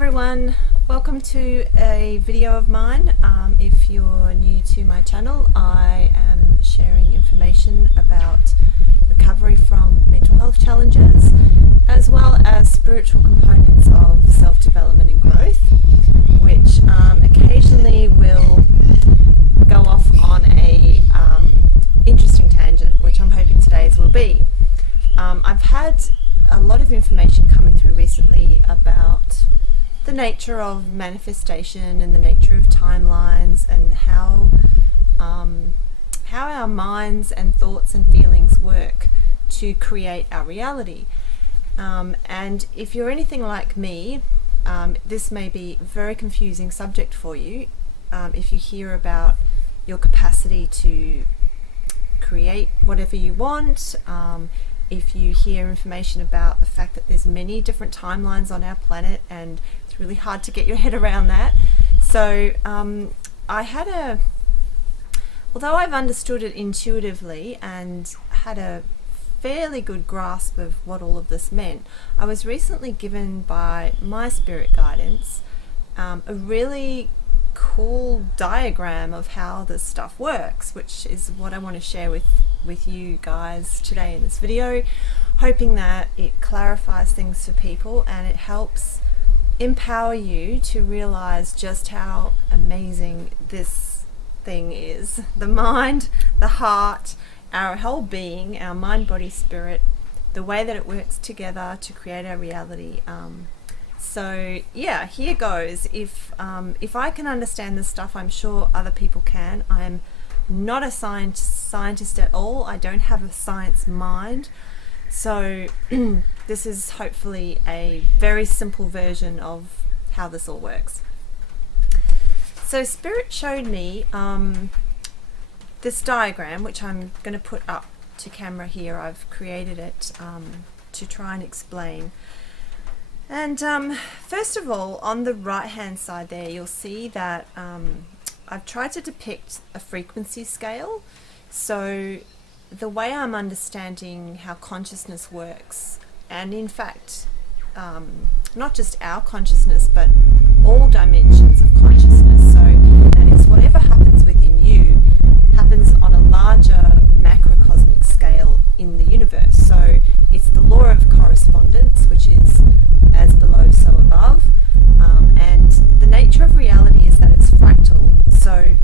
everyone, welcome to a video of mine. If you're new to my channel, I am sharing information about recovery from mental health challenges as well as spiritual components of self-development and growth, which occasionally will go off on a interesting tangent, which I'm hoping today's will be. I've had a lot of information coming through recently about the nature of manifestation and the nature of timelines and how our minds and thoughts and feelings work to create our reality. And if you're anything like me, this may be a very confusing subject for you. If you hear about your capacity to create whatever you want, if you hear information about the fact that there's many different timelines on our planet and it's really hard to get your head around that. So although I've understood it intuitively and had a fairly good grasp of what all of this meant, I was recently given by my spirit guidance a really cool diagram of how this stuff works, which is what I want to share with you guys today in this video, hoping that it clarifies things for people and it helps empower you to realize just how amazing this thing is. The mind, the heart, our whole being, our mind, body, spirit, the way that it works together to create our reality. So yeah, here goes. If I can understand this stuff, I'm sure other people can. I'm not a scientist at all. I don't have a science mind. So this is hopefully a very simple version of how this all works. So Spirit showed me this diagram, which I'm going to put up to camera here. I've created it to try and explain. And first of all, on the right hand side there, you'll see that I've tried to depict a frequency scale. So the way I'm understanding how consciousness works, and in fact not just our consciousness but all dimensions of consciousness, so and it's whatever happens within you happens on a larger macrocosmic scale in the universe. So it's the law of correspondence, which is as below so above, and the nature of reality is that it's fractal. So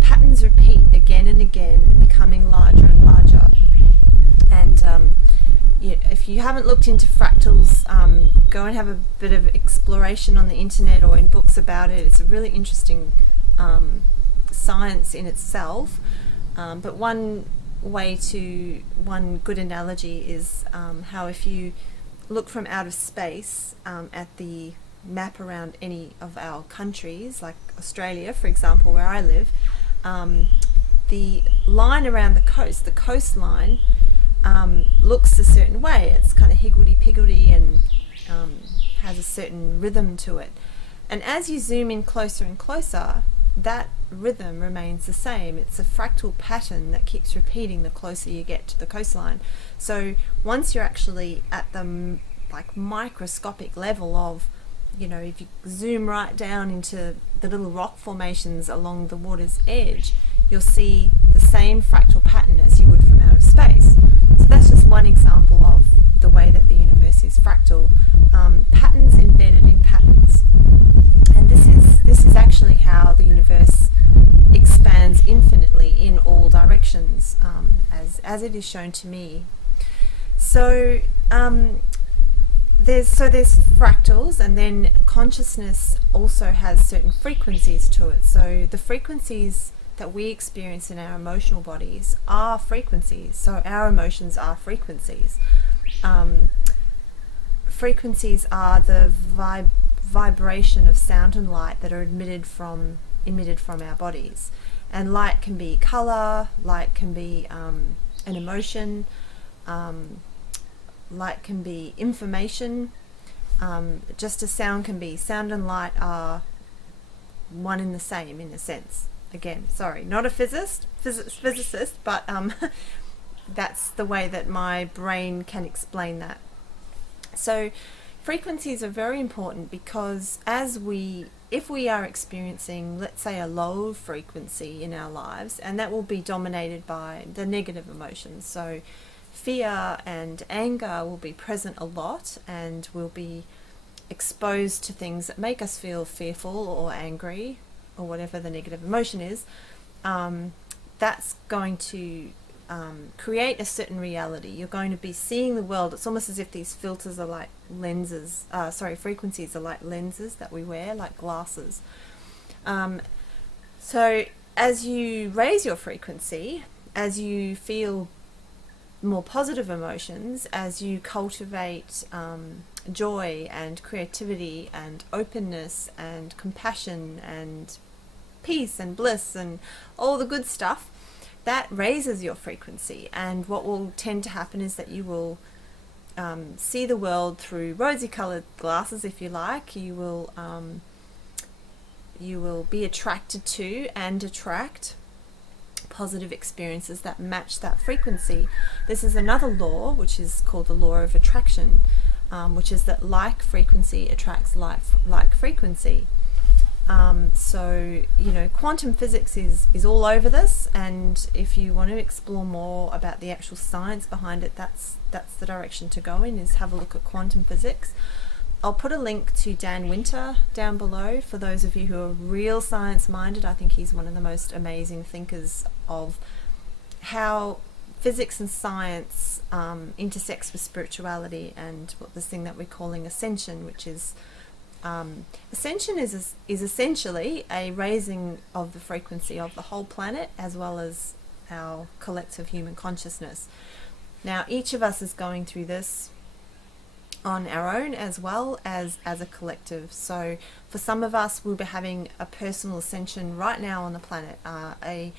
patterns repeat again and again, becoming larger and larger. And if you haven't looked into fractals, go and have a bit of exploration on the internet or in books about it. It's a really interesting science in itself. But one good analogy is how if you look from outer space at the map around any of our countries, like Australia, for example, where I live, the line around the coastline looks a certain way. It's kind of higgledy-piggledy and has a certain rhythm to it. And as you zoom in closer and closer, that rhythm remains the same. It's a fractal pattern that keeps repeating the closer you get to the coastline. So once you're actually at the microscopic level of, if you zoom right down into the little rock formations along the water's edge, you'll see the same fractal pattern as you would from outer space. So that's just one example of the way that the universe is fractal. Patterns embedded in patterns. And this is actually how the universe expands infinitely in all directions, as it is shown to me. So there's fractals, and then consciousness also has certain frequencies to it. So the frequencies that we experience in our emotional bodies are frequencies. So our emotions are frequencies. Frequencies are the vibration of sound and light that are emitted from our bodies. And light can be color, light can be an emotion, light can be information, just as sound can be. Sound and light are one and the same in a sense. Again, sorry, not a physicist, but that's the way that my brain can explain that. So frequencies are very important because if we are experiencing, let's say, a low frequency in our lives, and that will be dominated by the negative emotions. So fear and anger will be present a lot, and we'll be exposed to things that make us feel fearful or angry or whatever the negative emotion is. That's going to create a certain reality. You're going to be seeing the world. It's almost as if these filters are like lenses, frequencies are like lenses that we wear, like glasses. So as you raise your frequency, as you feel more positive emotions, as you cultivate joy and creativity and openness and compassion and peace and bliss and all the good stuff, that raises your frequency. And what will tend to happen is that you will see the world through rosy colored glasses, if you like. You will be attracted to and attract positive experiences that match that frequency. This is another law, which is called the law of attraction, which is that like frequency attracts like frequency. So, quantum physics is all over this, and if you want to explore more about the actual science behind it, that's the direction to go in, is have a look at quantum physics. I'll put a link to Dan Winter down below for those of you who are real science minded. I think he's one of the most amazing thinkers of how physics and science intersects with spirituality and this thing that we're calling ascension, which is ascension is essentially a raising of the frequency of the whole planet as well as our collective human consciousness. Now, each of us is going through this on our own as well as a collective. So for some of us, we'll be having a personal ascension right now on the planet, a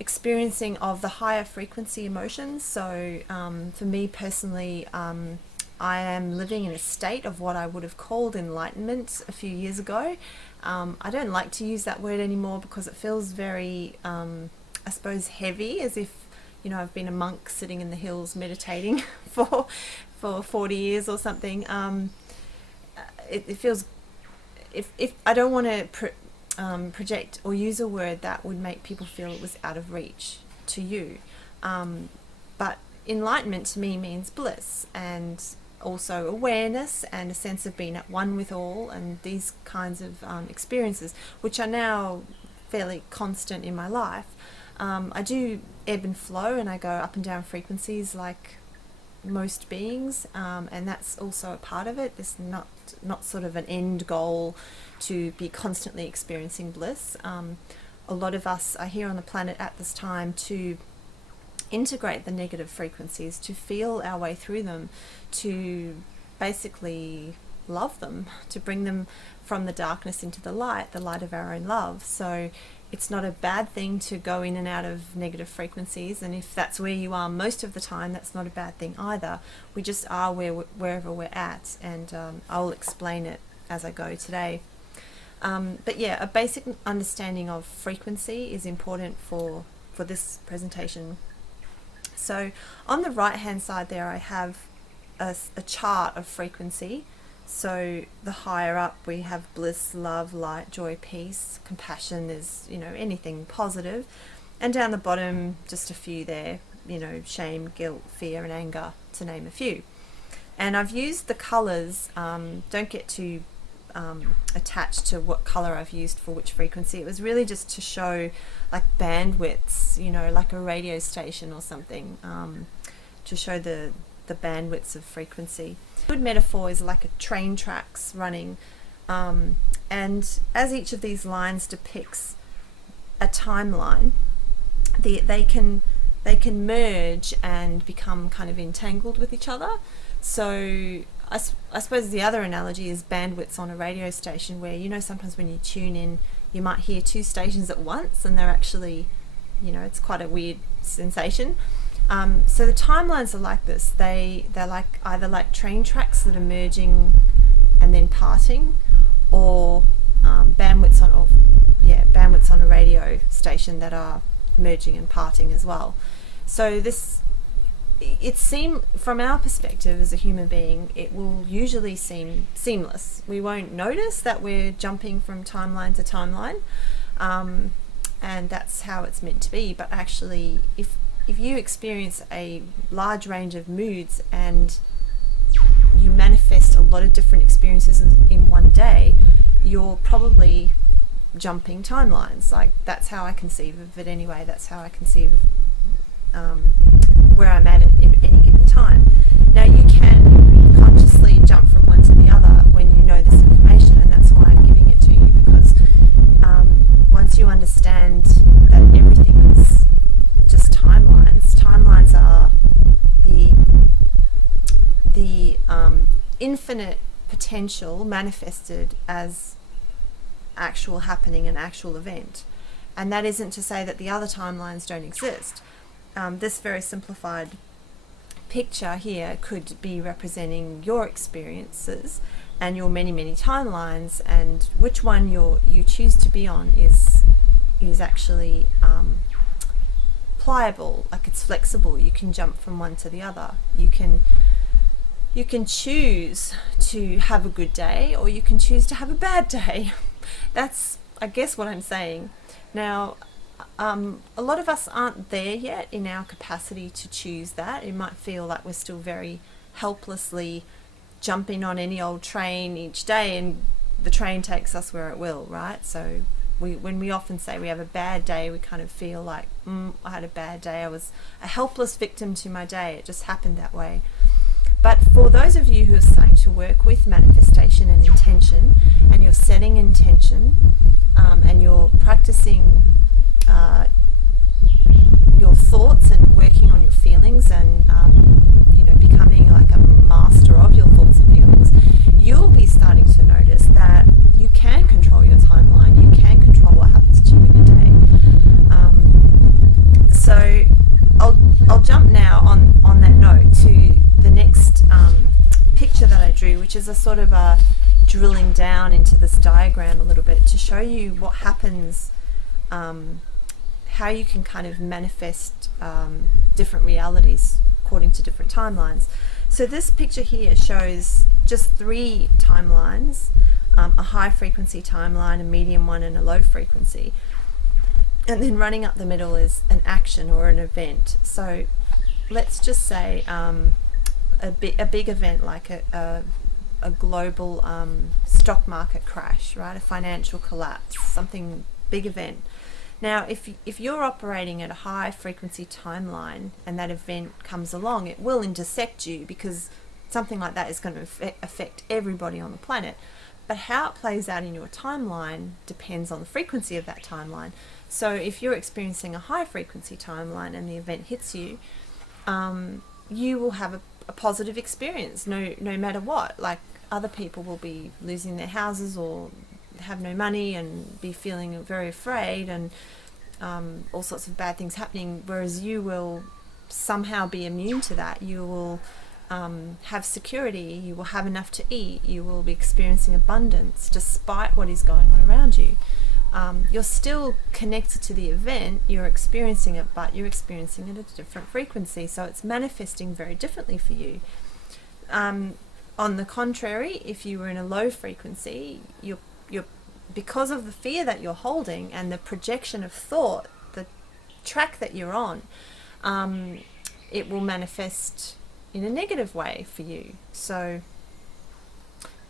experiencing of the higher frequency emotions. So for me personally, I am living in a state of what I would have called enlightenment a few years ago. I don't like to use that word anymore because it feels very, I suppose, heavy, as if, I've been a monk sitting in the hills meditating for 40 years or something. It feels, if I don't want to project or use a word that would make people feel it was out of reach to you. But enlightenment to me means bliss, and also awareness and a sense of being at one with all, and these kinds of experiences, which are now fairly constant in my life. I do ebb and flow, and I go up and down frequencies like most beings, and that's also a part of it. It's not sort of an end goal to be constantly experiencing bliss. A lot of us are here on the planet at this time to integrate the negative frequencies, to feel our way through them, to basically love them, to bring them from the darkness into the light of our own love. So it's not a bad thing to go in and out of negative frequencies, and if that's where you are most of the time, that's not a bad thing either. We just are wherever we're at, and I'll explain it as I go today. But yeah, a basic understanding of frequency is important for this presentation. So on the right hand side there, I have a chart of frequency. So the higher up we have bliss, love, light, joy, peace. Compassion is, anything positive. And down the bottom, just a few there, shame, guilt, fear and anger, to name a few. And I've used the colours, don't get too attached to what colour I've used for which frequency. It was really just to show like bandwidths, like a radio station or something, to show the bandwidths of frequency. A good metaphor is like a train tracks running, and as each of these lines depicts a timeline, they can merge and become kind of entangled with each other. So I suppose the other analogy is bandwidths on a radio station, where sometimes when you tune in you might hear two stations at once, and they're actually, it's quite a weird sensation. So the timelines are like this. They're like either like train tracks that are merging and then parting, or bandwidths on a radio station that are merging and parting as well. So this from our perspective as a human being, it will usually seem seamless. We won't notice that we're jumping from timeline to timeline, and that's how it's meant to be. But actually, if you experience a large range of moods and you manifest a lot of different experiences in one day, you're probably jumping timelines. Like, that's how I conceive of it anyway. That's how I conceive of where I'm at any given time. Now, you can consciously jump from one to the other when you know this information, and that's why I'm giving it to you, because once you understand that everything is just timelines are the infinite potential manifested as actual happening, an actual event. And that isn't to say that the other timelines don't exist. This very simplified picture here could be representing your experiences and your many, many timelines, and which one you choose to be on is actually pliable. Like, it's flexible. You can jump from one to the other. You can choose to have a good day, or you can choose to have a bad day. That's, I guess, what I'm saying. Now, a lot of us aren't there yet in our capacity to choose that. It might feel like we're still very helplessly jumping on any old train each day, and the train takes us where it will, right? So when we often say we have a bad day, we kind of feel like, I had a bad day. I was a helpless victim to my day. It just happened that way. But for those of you who are starting to work with manifestation and intention, and you're setting intention, and you're practicing your thoughts and working on your feelings, and becoming like a master of your thoughts and feelings, you'll be starting to notice that you can control your timeline. You can control what happens to you in a day. So I'll jump now on that note to the next picture that I drew, which is a sort of a drilling down into this diagram a little bit to show you what happens, how you can kind of manifest different realities according to different timelines. So this picture here shows just 3 timelines, a high frequency timeline, a medium one, and a low frequency. And then running up the middle is an action or an event. So let's just say a big event like a global stock market crash, right? A financial collapse, something big event. Now, if you're operating at a high frequency timeline and that event comes along, it will intersect you, because something like that is going to affect everybody on the planet. But how it plays out in your timeline depends on the frequency of that timeline. So if you're experiencing a high frequency timeline and the event hits you, you will have a positive experience no matter what. Like, other people will be losing their houses or have no money and be feeling very afraid, and all sorts of bad things happening, whereas you will somehow be immune to that. You will have security, you will have enough to eat, you will be experiencing abundance despite what is going on around you. You're still connected to the event, you're experiencing it, but you're experiencing it at a different frequency, so it's manifesting very differently for you. On the contrary, if you were in a low frequency, you're because of the fear that you're holding and the projection of thought, the track that you're on, it will manifest in a negative way for you. So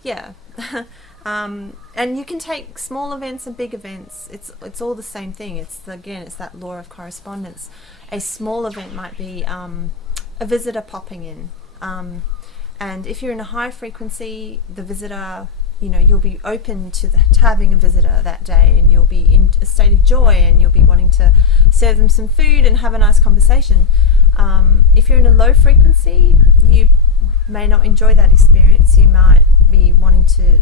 yeah. And you can take small events and big events. It's all the same thing. It's that law of correspondence. A small event might be a visitor popping in, and if you're in a high frequency, the visitor, you'll be open to having a visitor that day, and you'll be in a state of joy, and you'll be wanting to serve them some food and have a nice conversation. If you're in a low frequency, you may not enjoy that experience. You might be wanting to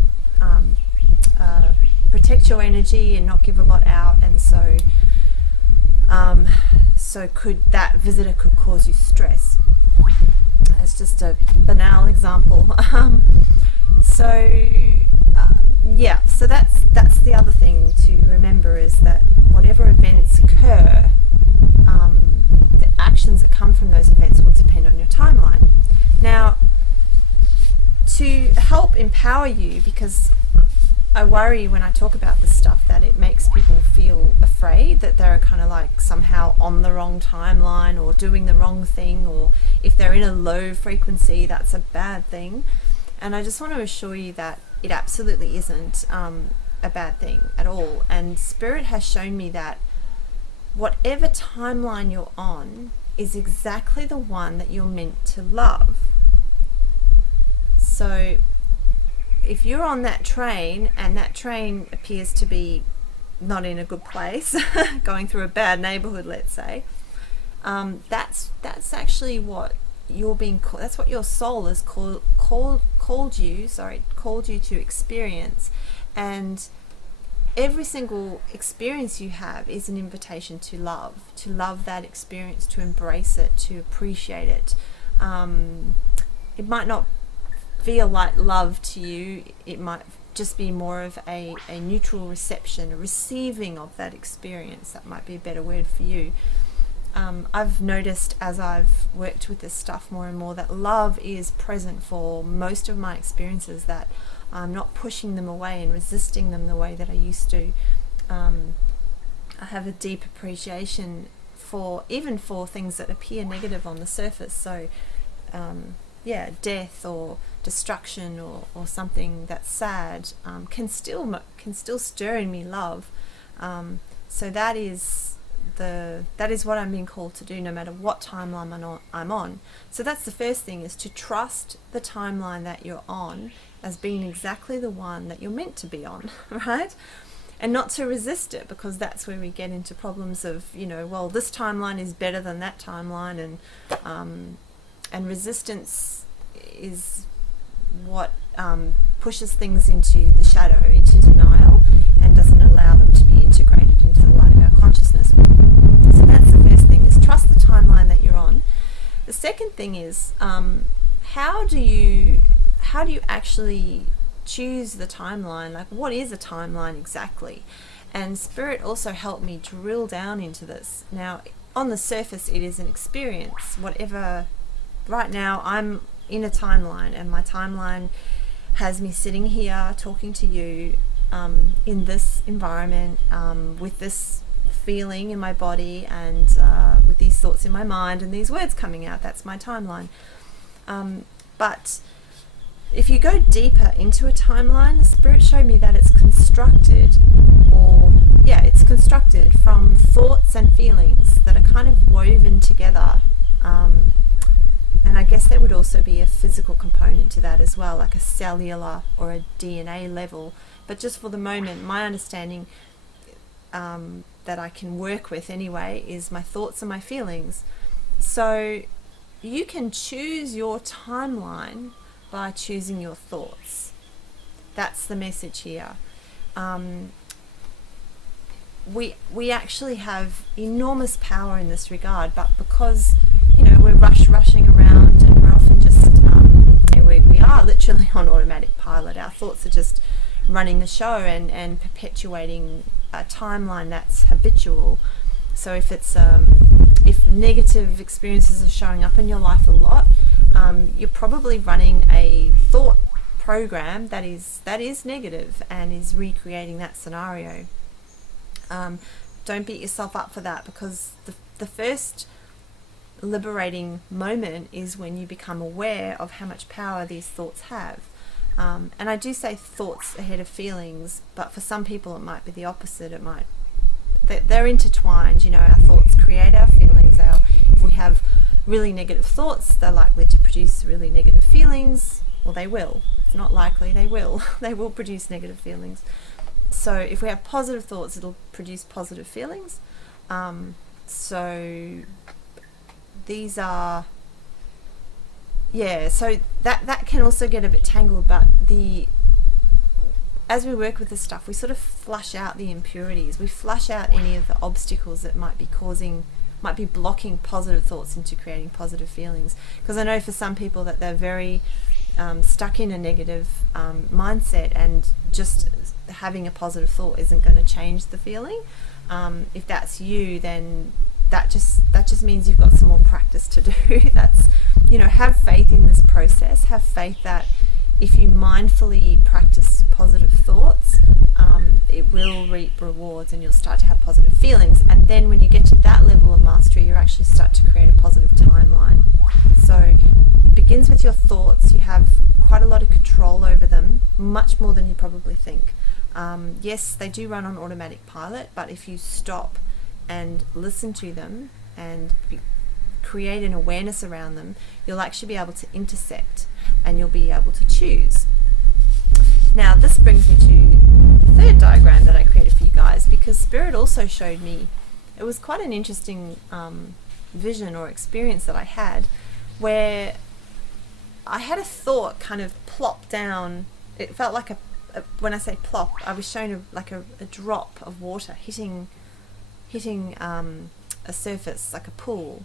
protect your energy and not give a lot out, and so that visitor could cause you stress. That's just a banal example. So that's the other thing to remember, is that whatever events occur, the actions that come from those events will depend on your help empower you, because I worry when I talk about this stuff that it makes people feel afraid that they're kind of like somehow on the wrong timeline or doing the wrong thing, or if they're in a low frequency, that's a bad thing. And I just want to assure you that it absolutely isn't a bad thing at all. And Spirit has shown me that whatever timeline you're on is exactly the one that you're meant to love. So if you're on that train and that train appears to be not in a good place, going through a bad neighborhood, let's say, that's actually what you're being called. That's what your soul has called you to experience. And every single experience you have is an invitation to love that experience, to embrace it, to appreciate it. It might not feel like love to you. It might just be more of a neutral reception, a receiving of that experience. That might be a better word for you. I've noticed as I've worked with this stuff more and more that love is present for most of my experiences, that I'm not pushing them away and resisting them the way that I used to. I have a deep appreciation for things that appear negative on the surface. So death or destruction or something that's sad can still stir in me love. So that is what I'm being called to do, no matter what timeline I'm on. So that's the first thing, is to trust the timeline that you're on as being exactly the one that you're meant to be on, right? And not to resist it, because that's where we get into problems of, well, this timeline is better than that timeline, and resistance is what pushes things into the shadow, into denial, and doesn't allow them to be integrated into the light of our consciousness. So that's the first thing, is trust the timeline that you're on. The second thing is, how do you actually choose the timeline? Like, what is a timeline exactly? And Spirit also helped me drill down into this. Now, on the surface, it is an experience. Whatever, right now, I'm in a timeline, and my timeline has me sitting here talking to you in this environment, with this feeling in my body, and with these thoughts in my mind and these words coming out. That's my timeline. But if you go deeper into a timeline, the Spirit showed me that it's constructed from thoughts and feelings that are kind of woven together. And I guess there would also be a physical component to that as well, like a cellular or a DNA level. But just for the moment, my understanding that I can work with anyway is my thoughts and my feelings. So you can choose your timeline by choosing your thoughts. That's the message here. We actually have enormous power in this regard, but because we're rushing around, and we're often just we are literally on automatic pilot. Our thoughts are just running the show and perpetuating a timeline that's habitual. So if it's if negative experiences are showing up in your life a lot, you're probably running a thought program that is negative and is recreating that scenario. Don't beat yourself up for that, because the first liberating moment is when you become aware of how much power these thoughts have. And I do say thoughts ahead of feelings, but for some people it might be the opposite. They're intertwined. Our thoughts create our feelings. If we have really negative thoughts, they're likely to produce really negative feelings. Well, they will. It's not likely, they will. They will produce negative feelings. So if we have positive thoughts, it'll produce positive feelings. So these are, so that can also get a bit tangled, but as we work with this stuff, we sort of flush out the impurities. We flush out any of the obstacles that might be blocking positive thoughts into creating positive feelings. Because I know for some people that they're very stuck in a negative mindset, and just having a positive thought isn't going to change the feeling. If that's you, then that just means you've got some more practice to do. That's, have faith in this process. Have faith that if you mindfully practice positive thoughts, it will reap rewards and you'll start to have positive feelings. And then when you get to that level of mastery, you actually start to create a positive timeline. So it begins with your thoughts. You have quite a lot of control over them, much more than you probably think. Yes, they do run on automatic pilot, but if you stop and listen to them and create an awareness around them, you'll actually be able to intercept and you'll be able to choose. Now, this brings me to the third diagram that I created for you guys, because Spirit also showed me, it was quite an interesting vision or experience that I had, where I had a thought kind of plop down. It felt like when I say plop, I was shown a drop of water hitting a surface, like a pool,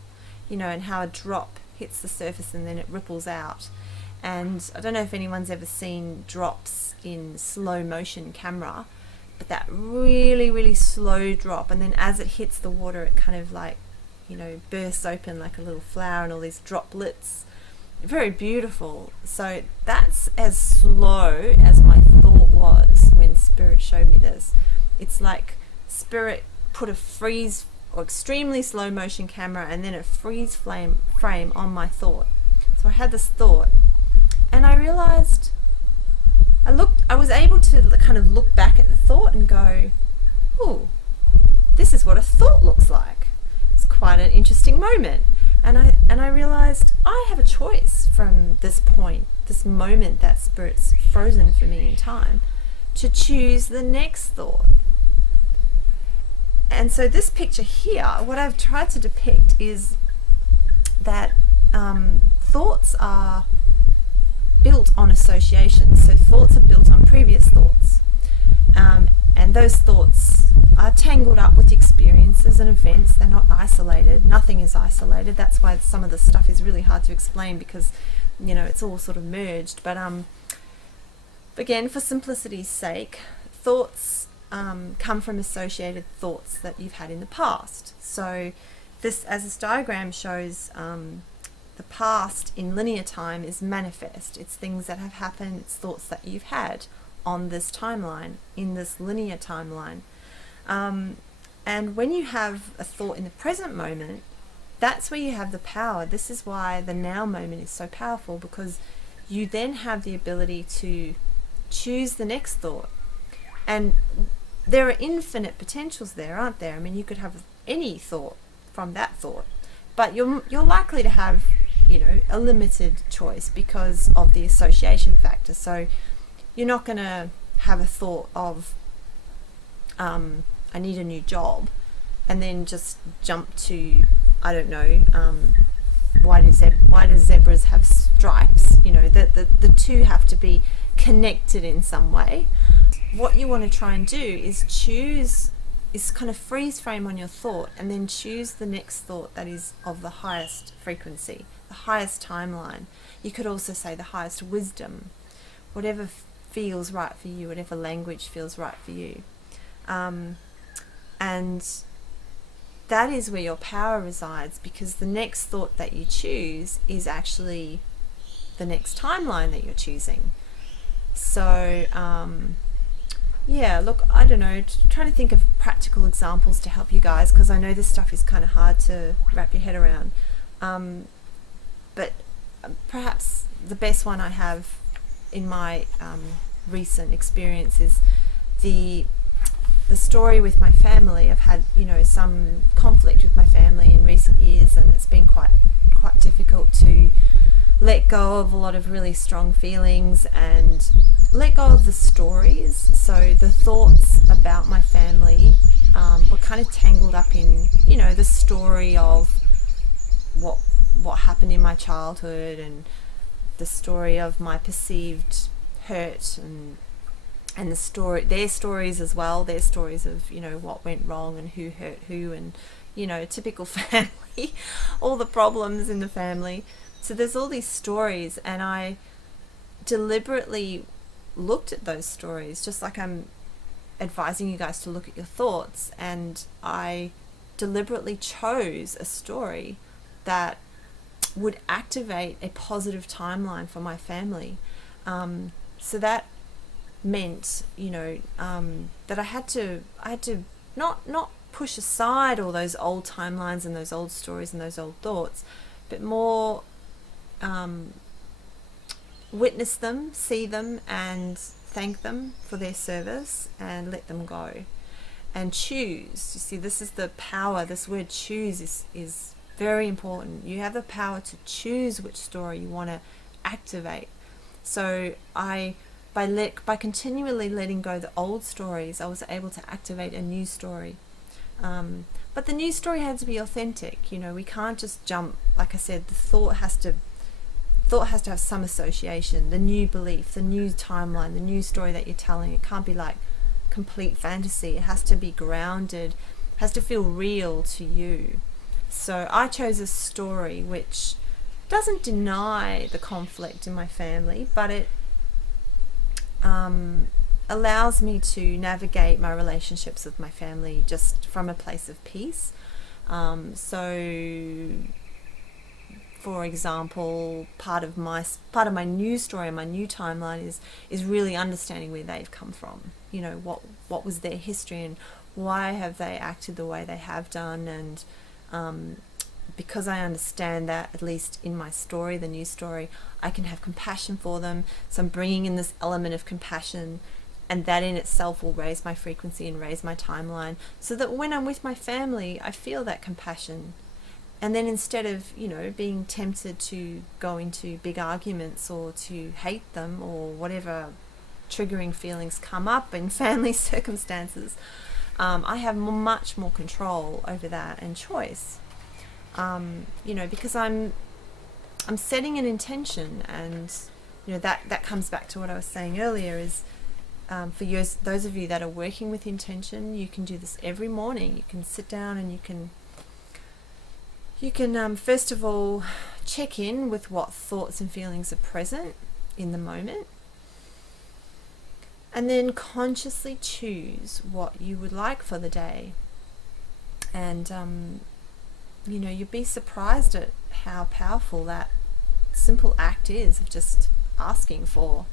and how a drop hits the surface and then it ripples out. And I don't know if anyone's ever seen drops in slow motion camera, but that really, really slow drop, and then as it hits the water, it kind of bursts open like a little flower and all these droplets. Very beautiful. So that's as slow as my thought was when Spirit showed me this. It's like Spirit put a freeze or extremely slow motion camera and then a freeze frame on my thought. So I had this thought, and I realized, I was able to kind of look back at the thought and go, "Ooh, this is what a thought looks like." It's quite an interesting moment. And I realized I have a choice from this point, this moment that Spirit's frozen for me in time, to choose the next thought. And so this picture here, what I've tried to depict is that thoughts are built on association. So thoughts are built on previous thoughts. And those thoughts are tangled up with experiences and events. They're not isolated. Nothing is isolated. That's why some of the stuff is really hard to explain, because it's all sort of merged. But again, for simplicity's sake, thoughts come from associated thoughts that you've had in the past. So this, as this diagram shows, the past in linear time is manifest. It's things that have happened. It's thoughts that you've had on this timeline, in this linear timeline. And when you have a thought in the present moment, that's where you have the power. This is why the now moment is so powerful, because you then have the ability to choose the next thought. And there are infinite potentials there, aren't there? I mean, you could have any thought from that thought, but you're likely to have a limited choice because of the association factor. So you're not going to have a thought of I need a new job and then just jump to, I don't know, why do zebras have stripes? The two have to be connected in some way. What you want to try and do is kind of freeze frame on your thought and then choose the next thought that is of the highest frequency, the highest timeline. You could also say the highest wisdom, whatever feels right for you, whatever language feels right for you. And that is where your power resides, because the next thought that you choose is actually the next timeline that you're choosing. So yeah, look, I don't know, trying to think of practical examples to help you guys, because I know this stuff is kind of hard to wrap your head around. But perhaps the best one I have in my recent experience is the story with my family. I've had some conflict with my family in recent years, and it's been quite difficult to let go of a lot of really strong feelings and let go of the stories. So the thoughts about my family were kind of tangled up in the story of what happened in my childhood, and the story of my perceived hurt, and their stories as well, their stories of what went wrong and who hurt who, and typical family, all the problems in the family. So there's all these stories, and I deliberately looked at those stories, just like I'm advising you guys to look at your thoughts, and I deliberately chose a story that would activate a positive timeline for my family. So that meant, that I had to not push aside all those old timelines and those old stories and those old thoughts, but more witness them, see them, and thank them for their service, and let them go. And choose. You see, this is the power. This word choose is very important. You have the power to choose which story you want to activate. So by continually letting go the old stories, I was able to activate a new story. But the new story had to be authentic. We can't just jump. Like I said, the thought has to have some association. The new belief, the new timeline, the new story that you're telling. It can't be like complete fantasy. It has to be grounded, has to feel real to you. So I chose a story which doesn't deny the conflict in my family, but it allows me to navigate my relationships with my family just from a place of peace. So for example, part of my new story and my new timeline is really understanding where they've come from. What was their history and why have they acted the way they have done, and because I understand that, at least in my story, the new story, I can have compassion for them. So I'm bringing in this element of compassion, and that in itself will raise my frequency and raise my timeline, so that when I'm with my family, I feel that compassion. And then instead of, being tempted to go into big arguments or to hate them or whatever triggering feelings come up in family circumstances, I have much more control over that and choice. Because I'm setting an intention, and that comes back to what I was saying earlier. Is for those of you that are working with intention, you can do this every morning. You can sit down and you can first of all check in with what thoughts and feelings are present in the moment, and then consciously choose what you would like for the day. And you'd be surprised at how powerful that simple act is of just asking for.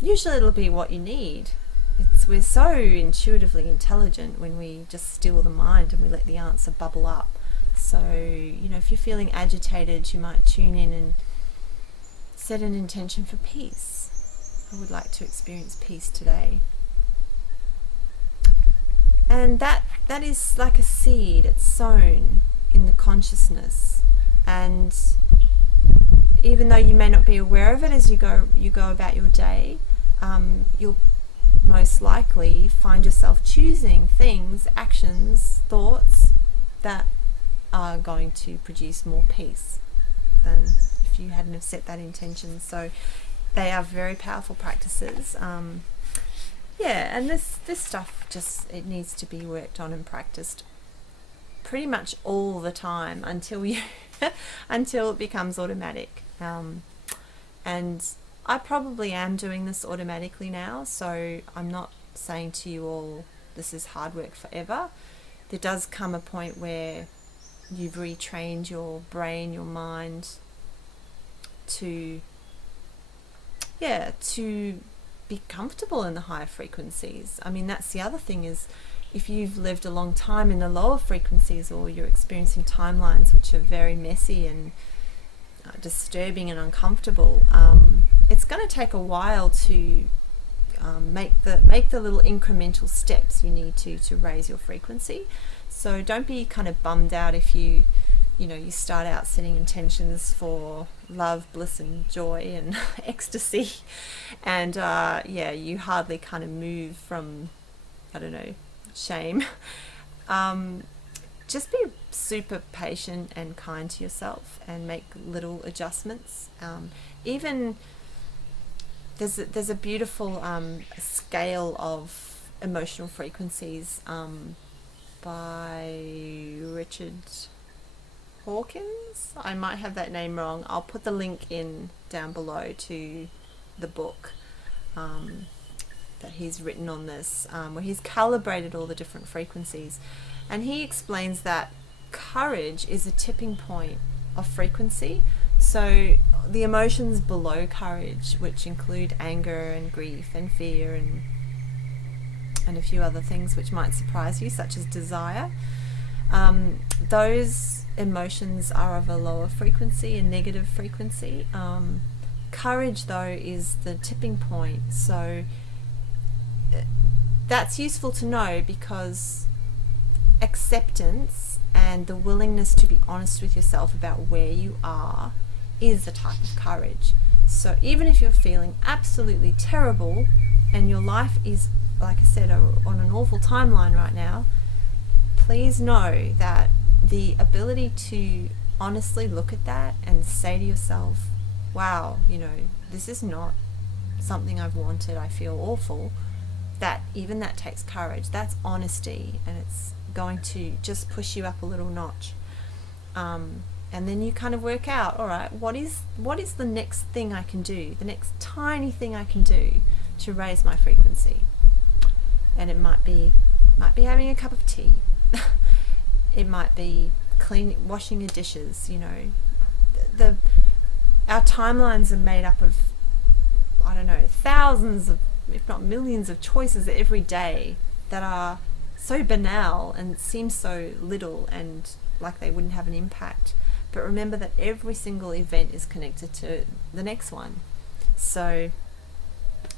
Usually it'll be what you need. We're so intuitively intelligent when we just still the mind and we let the answer bubble up. So, if you're feeling agitated, you might tune in and set an intention for peace. I would like to experience peace today. And that is like a seed. It's sown in the consciousness. And even though you may not be aware of it as you go about your day, you'll most likely find yourself choosing things, actions, thoughts that are going to produce more peace than if you hadn't have set that intention. So they are very powerful practices. And this stuff it needs to be worked on and practiced pretty much all the time until it becomes automatic. And I probably am doing this automatically now, so I'm not saying to you all this is hard work forever. There does come a point where you've retrained your brain, your mind to be comfortable in the higher frequencies. I mean, that's the other thing, is if you've lived a long time in the lower frequencies, or you're experiencing timelines which are very messy and disturbing and uncomfortable, it's going to take a while to make the little incremental steps you need to raise your frequency. So don't be kind of bummed out if you start out setting intentions for love, bliss and joy and ecstasy, and you hardly kind of move from, shame. Just be super patient and kind to yourself and make little adjustments. Even there's a beautiful scale of emotional frequencies by Richard Hawkins. I might have that name wrong. I'll put the link in down below to the book that he's written on this, where he's calibrated all the different frequencies. And he explains that courage is a tipping point of frequency. So the emotions below courage, which include anger and grief and fear and a few other things which might surprise you, such as desire. Those emotions are of a lower frequency, a negative frequency. Courage, though, is the tipping point. So that's useful to know, because acceptance and the willingness to be honest with yourself about where you are is a type of courage. So even if you're feeling absolutely terrible and your life is, like I said, on an awful timeline right now, please know that the ability to honestly look at that and say to yourself, wow, this is not something I've wanted, I feel awful, that takes courage. That's honesty, and it's going to just push you up a little notch. And then you kind of work out, all right, what is the next thing I can do, the next tiny thing I can do to raise my frequency? And it might be having a cup of tea. It might be washing your dishes. Our timelines are made up of, I don't know, thousands of, if not millions of choices every day that are so banal and seem so little and like they wouldn't have an impact. But remember that every single event is connected to the next one. So,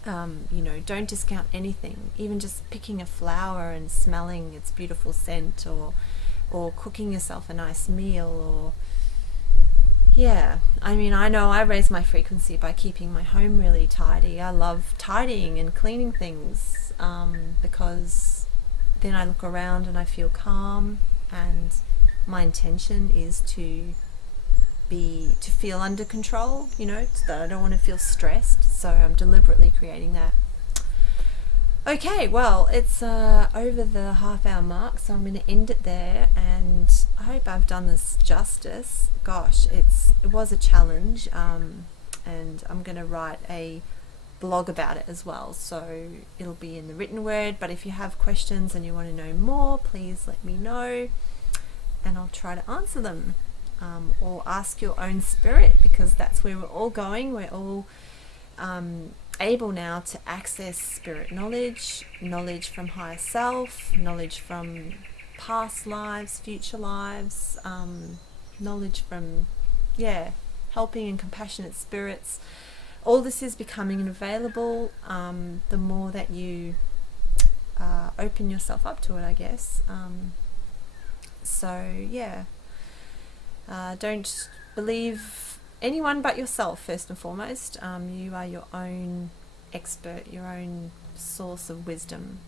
don't discount anything. Even just picking a flower and smelling its beautiful scent, or cooking yourself a nice meal, or I know I raise my frequency by keeping my home really tidy. I love tidying and cleaning things, because then I look around and I feel calm, and my intention is to feel under control, so that I don't want to feel stressed. So I'm deliberately creating that. Okay, well, it's over the half-hour mark, so I'm going to end it there, and I hope I've done this justice. Gosh, it was a challenge, and I'm going to write a blog about it as well, so it'll be in the written word. But if you have questions and you want to know more, please let me know, and I'll try to answer them, or ask your own spirit, because that's where we're all going. We're all able now to access spirit knowledge from higher self, knowledge from past lives, future lives, knowledge from helping and compassionate spirits. All this is becoming available the more that you open yourself up to it, I guess. Don't believe anyone but yourself, first and foremost. You are your own expert, your own source of wisdom.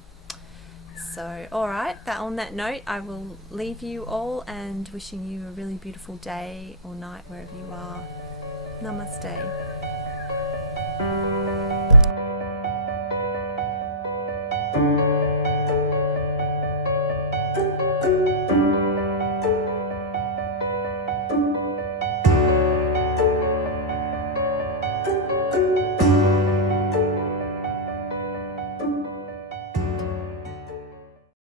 So, alright, on that note, I will leave you all, and wishing you a really beautiful day or night wherever you are. Namaste.